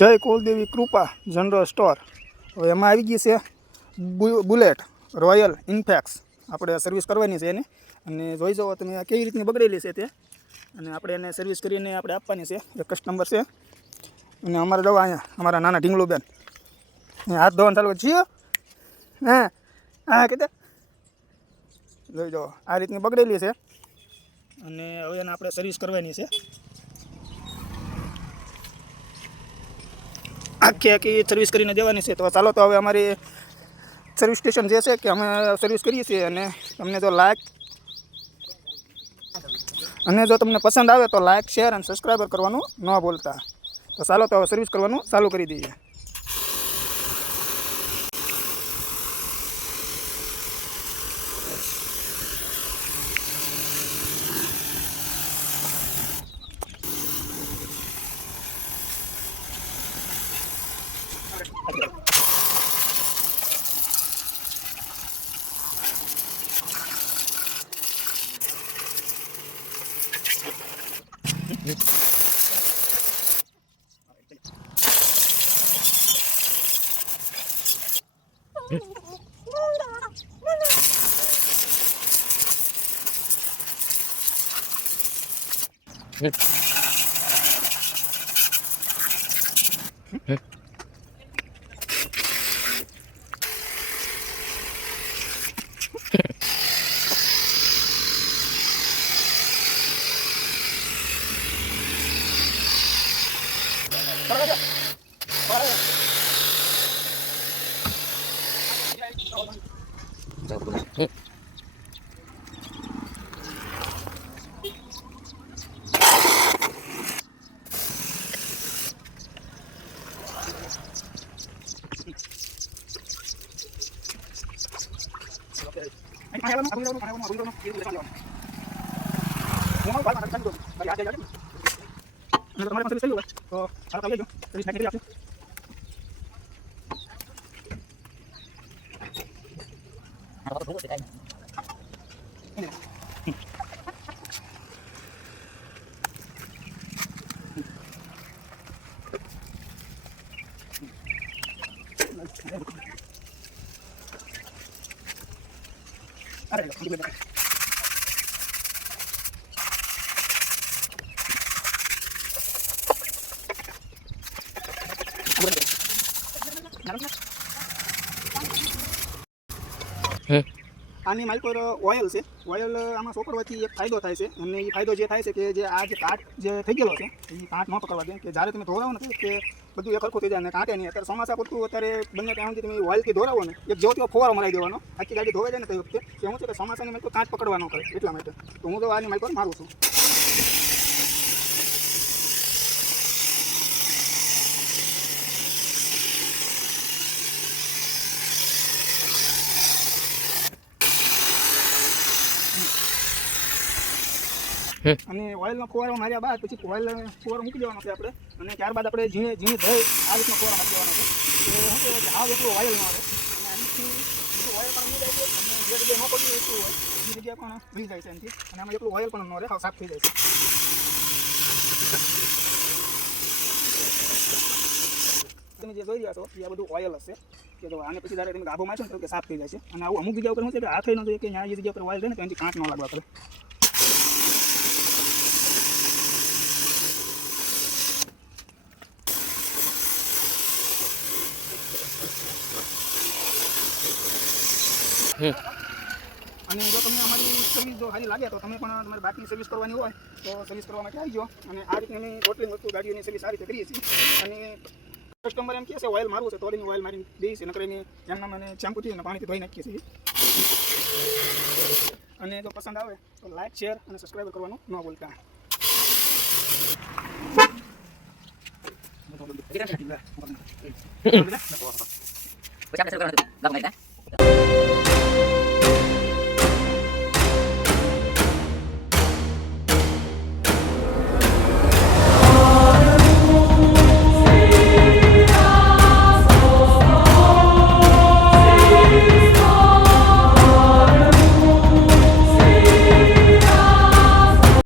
જય કુલદેવી કૃપા general store. હવે એમાં આવી ગઈ છે બુલેટ રોયલ ઇન્ફેક્સ. આપણે સર્વિસ કરવાની છે એને, અને જોઈ જાઓ તમે કેવી રીતની બગડેલી છે તે, અને આપણે એને સર્વિસ કરીને આપણે આપવાની છે. એક કસ્ટમર છે, અને અમારે જવા અહીંયા અમારા નાના ઢીંગલું બેન હાથ ધોવાનું ચાલુ છીએ. હા હા કીધે જોઈ જાઓ આ રીતની બગડેલી છે, અને હવે એને આપણે સર્વિસ કરવાની છે. આખી સર્વિસ કરીને દેવાની છે. તો ચાલો તો હવે અમારી સર્વિસ સ્ટેશન જે છે કે અમે સર્વિસ કરીએ છીએ, અને તમને જો તમને પસંદ આવે તો લાઇક શેર અને સબસ્ક્રાઈબર કરવાનું ન ભૂલતા. તો ચાલો તો હવે સર્વિસ કરવાનું ચાલુ કરી દઈએ. આની મારી પર ઓઇલ છે. ઓઇલ આમાં સોપડવાથી એક ફાયદો થાય છે, અને એ ફાયદો જે થાય છે કે જે આ જે કાટ જે થઈ ગયેલો છે એ કાટ ન પકડવા દે. કે જ્યારે તમે ધોરાવો ને કે બધું એક સરખું થઈ જાય, અને કાંટે નહીં. અત્યારે ચોમાસા પૂરતું અત્યારે બંને ત્યાં સુધી તમે ઓઇલથી ધોરાવો ને એક જેવો તેવો ફુવારો મરાઈ દેવાનો, આખી ગાડી ધોવાઈ જાય ને તે વખતે. કે શું છે કે ચોમાસાની મારી કાંટ પકડવા ન કરે, એટલા માટે તો હું તો આની મારી પર મારું છું. અને ઓઇલનો ફુવારો માર્યા બાદ પછી ઓઇલ ફુવારો મૂકી દેવાનો છે આપણે, અને ત્યારબાદ આપણે ઝીણી ઝીણી ધોઈ આ રીતનો ફુવારો મારી દેવાનો છે. તો શું કહેવાય કે આ એટલું ઓઇલ ન આવે, અને આનાથી ઓઇલ પણ મી જાય છે, અને જે જગ્યાએ ન પડતી એટલું હોય એ જગ્યાએ પણ ભરી જાય છે એનાથી, અને આમાં એટલું ઓઇલ પણ ન રહે, સાફ થઈ જાય છે. તમે જે જોઈ રહ્યા છો એ આ બધું ઓઇલ હશે, કે જો આને પછી જ્યારે તમે ગાભો મારશો ને તો કે સાફ થઈ જાય છે. અને આવું અમુક જગ્યા ઉપર શું છે કે આ થઈ ન જોઈએ કે ત્યાં જે જગ્યા પર ઓઇલ રહે ને ત્યાંથી કાંટ ન લાગવા કરે. અને જો તમને અમારી સર્વિસ જો સારી લાગે તો તમે પણ તમારી બાકી સર્વિસ કરવાની હોય તો સર્વિસ કરવા માટે આવી જાઓ. અને આ રીતે અમે રોટલી વસ્તુ ગાડીઓની સર્વિસ આ રીતે કરીએ છીએ. અને કસ્ટમર એમ કહે છે ઓઇલ મારવું છે તો એની ઓઇલ મારી દઈએ છીએ, નકર એની એમના મને શેમ્પૂથી અને પાણીથી ધોઈ નાખીએ છીએ. અને જો પસંદ આવે તો લાઇક શેર અને સબસ્ક્રાઈબ કરવાનું ન ભૂલતા. પછી આપણે શરૂ કરવાનું હતું.